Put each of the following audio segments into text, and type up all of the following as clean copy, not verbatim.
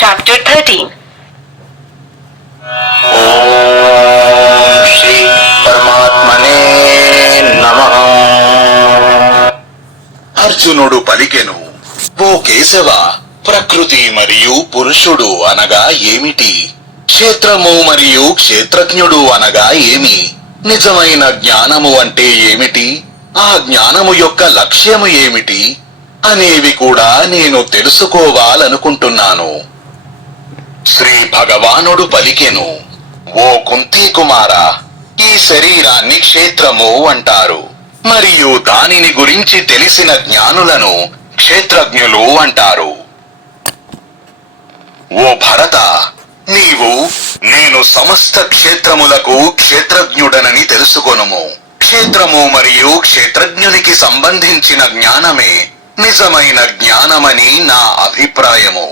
Chapter 13. ఓం శ్రీ పరమాత్మనే నమః. అర్జునుడు పలికెను, ఓ కేశవ, ప్రకృతి మరియు పురుషుడు అనగా ఏమిటి? క్షేత్రము మరియు క్షేత్రజ్ఞుడు అనగా ఏమి? నిజమైన జ్ఞానము అంటే ఏమిటి? ఆ జ్ఞానము యొక్క లక్ష్యము ఏమిటి అనేవి కూడా నేను తెలుసుకోవాలనుకుంటున్నాను. శ్రీ భగవానుడు పలికెను, ఓ కుంతీ కుమార, ఈ శరీరాన్ని క్షేత్రము అంటారు మరియు దానిని గురించి తెలిసిన జ్ఞానులను క్షేత్రజ్ఞులు అంటారు. ఓ భరత, నీవు నేను సమస్త క్షేత్రములకు క్షేత్రజ్ఞుడనని తెలుసుకొనుము. క్షేత్రము మరియు క్షేత్రజ్ఞునికి సంబంధించిన జ్ఞానమే నిజమైన జ్ఞానమని నా అభిప్రాయము.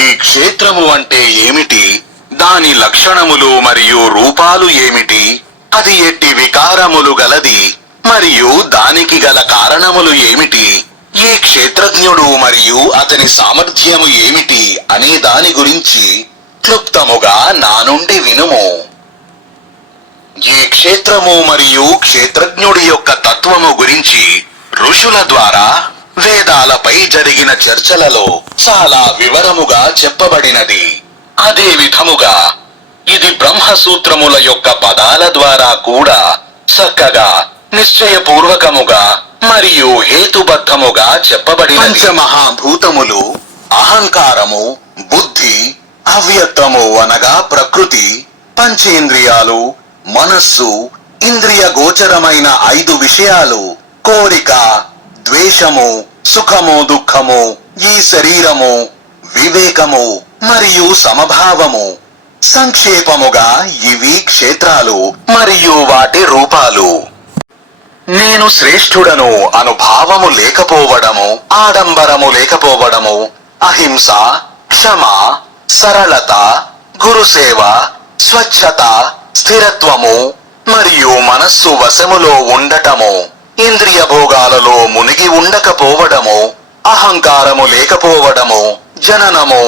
ఈ క్షేత్రము అంటే ఏమిటి? దాని లక్షణములు మరియు రూపాలు ఏమిటి? అది ఎట్టి వికారములు గలది మరియు దానికి గల కారణములు ఏమిటి? ఈ క్షేత్రజ్ఞుడు మరియు అతని సామర్థ్యము ఏమిటి అనే దాని గురించి క్లుప్తముగా నా నుండి వినుము. ఈ క్షేత్రము మరియు క్షేత్రజ్ఞుడి యొక్క తత్వము గురించి ఋషుల ద్వారా వేదాలపై జరిగిన చర్చలలో చాలా వివరముగా చెప్పబడినది. అదే విధముగా ఇది బ్రహ్మసూత్రముల యొక్క పదాల ద్వారా కూడా చక్కగా నిశ్చయపూర్వకముగా మరియు హేతుబద్ధముగా చెప్పబడినది. పంచమహాభూతములు అహంకారము, బుద్ధి, అవ్యక్తము అనగా ప్రకృతి, పంచేంద్రియాలు, మనస్సు, ఇంద్రియ గోచరమైన 5 విషయాలు, కోరిక, ద్వేషము, సుఖము, దుఃఖము, ఈ శరీరము, వివేకము మరియు సమభావము. సంక్షేపముగా ఇవి క్షేత్రాలు మరియు వాటి రూపాలు. నేను శ్రేష్ఠుడను అనుభావము లేకపోవడము, ఆడంబరము లేకపోవడము, అహింస, క్షమ, సరళత, గురుసేవ, స్వచ్ఛత, స్థిరత్వము మరియు మనస్సు వశములో ఉండటము, ఇంద్రియ భోగాలలో మునిగి ఉండకపోవడము, అహంకారము లేకపోవడము, జననము,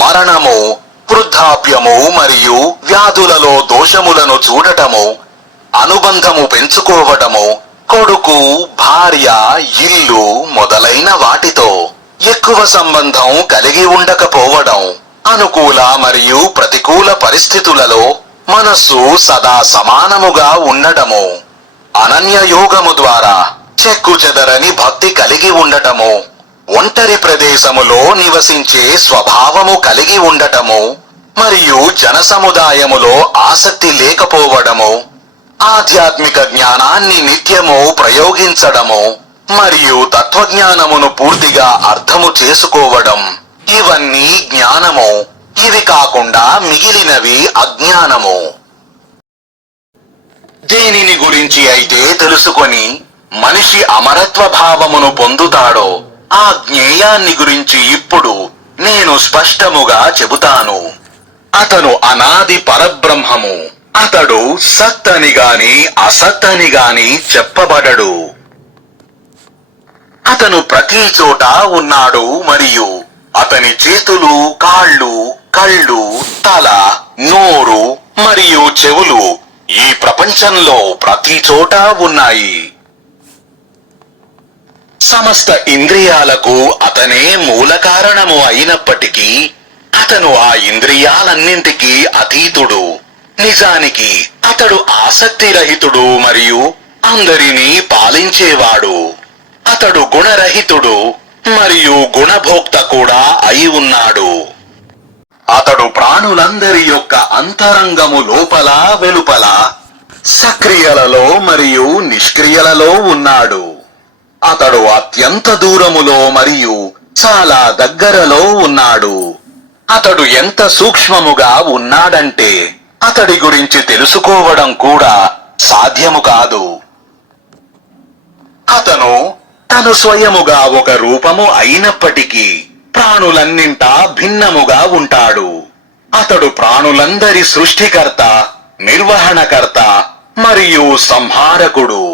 మరణము, వృద్ధాప్యము మరియు వ్యాధులలో దోషములను చూడటము, అనుబంధము పెంచుకోవటము, కొడుకు, భార్య, ఇల్లు మొదలైన వాటితో ఎక్కువ సంబంధం కలిగి ఉండకపోవడం, అనుకూల మరియు ప్రతికూల పరిస్థితులలో మనస్సు సదా సమానముగా ఉండటము, అనన్య యోగము ద్వారా చెక్కుచెదరని భక్తి కలిగి ఉండటము, ఒంటరి ప్రదేశములో నివసించే స్వభావము కలిగి ఉండటము మరియు జనసముదాయములో ఆసక్తి లేకపోవడము, ఆధ్యాత్మిక జ్ఞానాన్ని నిత్యము ప్రయోగించడము మరియు తత్వజ్ఞానమును పూర్తిగా అర్థము చేసుకోవడం, ఇవన్నీ జ్ఞానము. ఇవి కాకుండా మిగిలినవి అజ్ఞానము. దేనిని గురించి అయితే తెలుసుకొని మనిషి అమరత్వ భావమును పొందుతాడో ఆ జ్ఞేయాన్ని గురించి ఇప్పుడు నేను స్పష్టముగా చెబుతాను. అతను అనాది పరబ్రహ్మము. అతడు సత్ అని గాని అసత్ అని గాని చెప్పబడడు. అతను ప్రతి చోట ఉన్నాడు మరియు అతని చేతులు, కాళ్ళు, కళ్ళు, తల, నోరు మరియు చెవులు ఈ ప్రపంచంలో ప్రతి చోట ఉన్నాయి. సమస్త ఇంద్రియాలకు అతనే మూల కారణము అయినప్పటికీ అతను ఆ ఇంద్రియాలన్నింటికీ అతీతుడు. నిజానికి అతడు ఆసక్తిరహితుడు మరియు అందరినీ పాలించేవాడు. అతడు గుణరహితుడు మరియు గుణభోక్త కూడా అయి ఉన్నాడు. అతడు ప్రాణులందరి యొక్క అంతరంగము లోపల వెలుపల, సక్రియలలో మరియు నిష్క్రియలలో ఉన్నాడు. అతడు అత్యంత దూరములో మరియు చాలా దగ్గరలో ఉన్నాడు. అతడు ఎంత సూక్ష్మముగా ఉన్నాడంటే అతడి గురించి తెలుసుకోవడం కూడా సాధ్యము కాదు. అతను తను స్వయముగా ఒక రూపము అయినప్పటికీ ప్రాణులన్నింటా భిన్నముగా ఉంటాడు. అతడు ప్రాణులందరి సృష్టికర్త, నిర్వహణకర్త మరియు సంహారకుడు.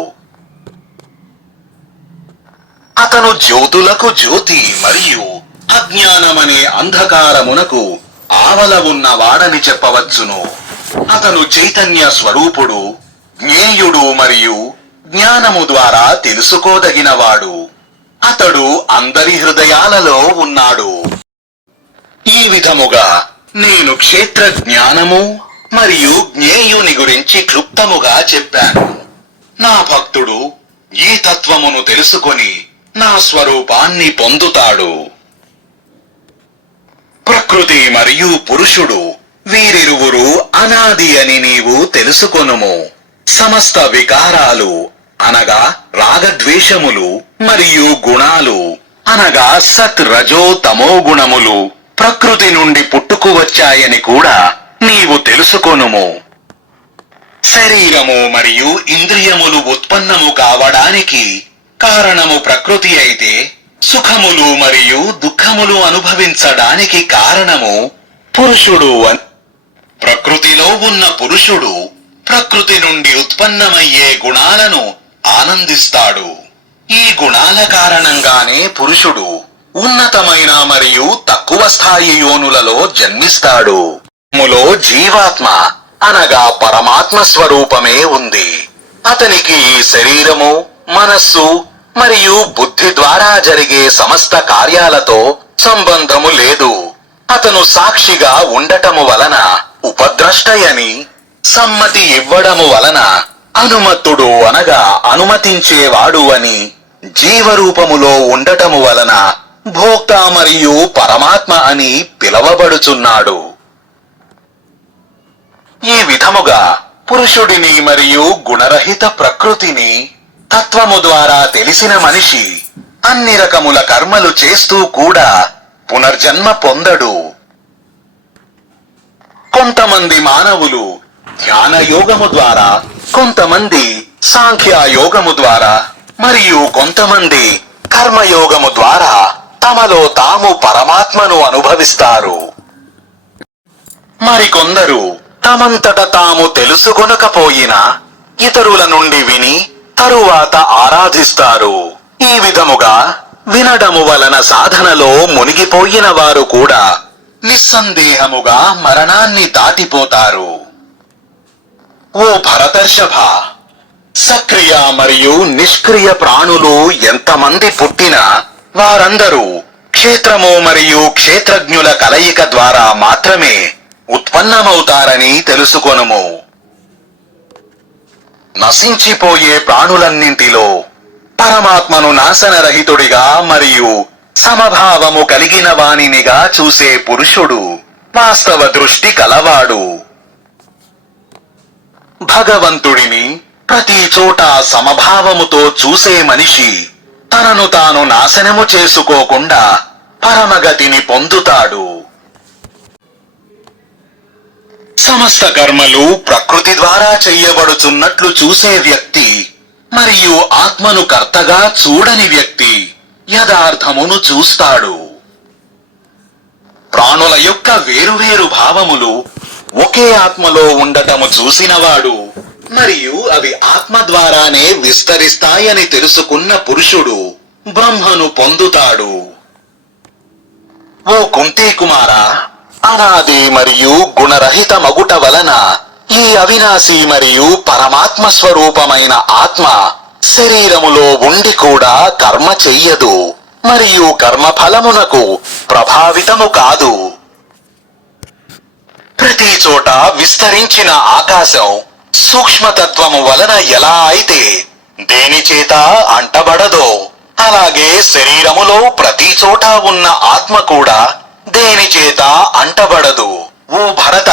అతను జ్యోతులకు జ్యోతి మరియు అజ్ఞానమనే అంధకారమునకు ఆవల ఉన్నవాడని చెప్పవచ్చును. అతను చైతన్య స్వరూపుడు, జ్ఞేయుడు మరియు జ్ఞానము ద్వారా తెలుసుకోదగినవాడు. అతడు అందరి హృదయాలలో ఉన్నాడు. ఈ విధముగా నేను క్షేత్ర జ్ఞానము మరియు జ్ఞేయుని గురించి క్లుప్తముగా చెప్పాను. నా భక్తుడు ఈ తత్వమును తెలుసుకొని నా స్వరూపాన్ని పొందుతాడు. ప్రకృతి మరియు పురుషుడు వీరిరువురు అనాది అని నీవు తెలుసుకొనుము. సమస్త వికారాలు అనగా రాగద్వేషములు మరియు గుణాలు అనగా సత్ రజో తమో గుణములు ప్రకృతి నుండి పుట్టుకు వచ్చాయని కూడా నీవు తెలుసుకొనుము. శరీరము మరియు ఇంద్రియములు ఉత్పన్నము కావడానికి కారణము ప్రకృతి అయితే, సుఖములు మరియు దుఃఖములు అనుభవించడానికి కారణము పురుషుడు. ప్రకృతిలో ఉన్న పురుషుడు ప్రకృతి నుండి ఉత్పన్నమయ్యే గుణాలను ఆనందిస్తాడు. ఈ గుణాల కారణంగానే పురుషుడు ఉన్నతమైన మరియు తక్కువ స్థాయి యోనులలో జన్మిస్తాడు. ములో జీవాత్మ అనగా పరమాత్మ స్వరూపమే ఉంది. అతనికి ఈ శరీరము, మనస్సు మరియు బుద్ధి ద్వారా జరిగే సమస్త కార్యాలతో సంబంధము లేదు. అతను సాక్షిగా ఉండటము వలన ఉపద్రష్టయని, సమ్మతి ఇవ్వడము వలన అనుమత్తుడు అనగా అనుమతించేవాడు అని, జీవరూపములో ఉండటము వలన భోక్త మరియు పరమాత్మ అని పిలవబడుచున్నాడు. ఈ విధముగా పురుషుడిని మరియు గుణరహిత ప్రకృతిని తత్వము ద్వారా తెలిసిన మనిషి అన్ని రకముల కర్మలు చేస్తూ కూడా పునర్జన్మ పొందడు. కొంతమంది మానవులు ధ్యాన యోగము ద్వారా, కొంతమంది సాంఖ్యయోగము ద్వారా మరియు కొంతమంది కర్మయోగము ద్వారా తమలో తాము పరమాత్మను అనుభవిస్తారు. మరికొందరు తమంతట తాము తెలుసుకొనకపోయినా ఇతరుల నుండి విని తరువాత ఆరాధిస్తారు. ఈ విధముగా వినడము వలన సాధనలో మునిగిపోయిన వారు కూడా నిస్సందేహముగా మరణాన్ని దాటిపోతారు. ఓ భరతర్షభ, సక్రియ మరియు నిష్క్రియ ప్రాణులు ఎంతమంది పుట్టినా వారందరూ క్షేత్రము మరియు క్షేత్రజ్ఞుల కలయిక ద్వారా మాత్రమే ఉత్పన్నమవుతారని తెలుసుకొనుము. నశించిపోయే ప్రాణులన్నింటిలో పరమాత్మను నాశనరహితుడిగా మరియు సమభావము కలిగిన వానినిగా చూసే పురుషుడు వాస్తవ దృష్టి కలవాడు. భగవంతుడిని ప్రతి చోట సమభావముతో చూసే మనిషి తనను తాను నాశనము చేసుకోకుండా పరమగతిని పొందుతాడు. సమస్త కర్మలు ప్రకృతి ద్వారా చెయ్యబడుతున్నట్లు చూసే వ్యక్తి మరియు ఆత్మను కర్తగా చూడని వ్యక్తి యథార్థమును చూస్తాడు. ప్రాణుల యొక్క వేరువేరు భావములు ఒకే ఆత్మలో ఉండటము చూసినవాడు మరియు అవి ఆత్మ ద్వారానే విస్తరిస్తాయని తెలుసుకున్న పురుషుడు బ్రహ్మను పొందుతాడు. ఓ కుంతి కుమారా, అనాది మరియు గుణరహిత మగుట వలన ఈ అవినాశి మరియు పరమాత్మ స్వరూపమైన ఆత్మ శరీరములో ఉండి కూడా కర్మ చెయ్యదు మరియు కర్మఫలమునకు ప్రభావితము కాదు. ప్రతి చోట విస్తరించిన ఆకాశం సూక్ష్మతత్వము వలన ఎలా అయితే దేనిచేత అంటబడదో, అలాగే శరీరములో ప్రతి చోట ఉన్న ఆత్మ కూడా దేనిచేత అంటబడదు. ఓ భరత,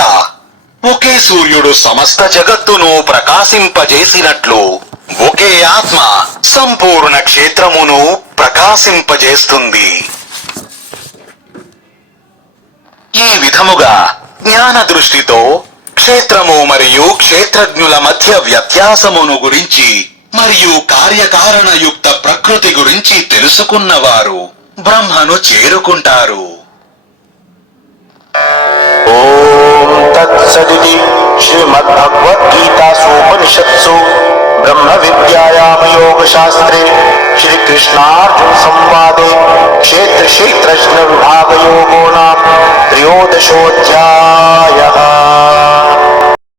ఒకే సూర్యుడు సమస్త జగత్తును ప్రకాశింపజేసినట్లు ఒకే ఆత్మ సంపూర్ణ క్షేత్రమును ప్రకాశింపజేస్తుంది. ఈ విధముగా జ్ఞాన దృష్టితో క్షేత్రము మరియు క్షేత్రజ్ఞుల మధ్య వ్యత్యాసమును గురించి మరియు కార్యకారణయుక్త ప్రకృతి గురించి తెలుసుకున్నవారు బ్రహ్మను చేరుకుంటారు. ఓం తత్సదితి శ్రీమద్భగవద్గీతాసూపనిషత్సు ब्रह्म विद्यायाम योग शास्त्रे श्री कृष्णार्जुन संवादे क्षेत्र क्षेत्रज्ञ विभाग योगो नाम त्रयोदशोऽध्यायः।